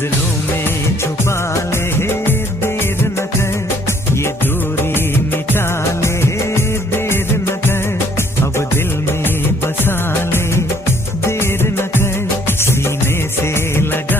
नजरों में छुपा ले, देर न कर, ये दूरी मिटा ले, देर न कर, अब दिल में बसा ले, देर न कर, सीने से लगा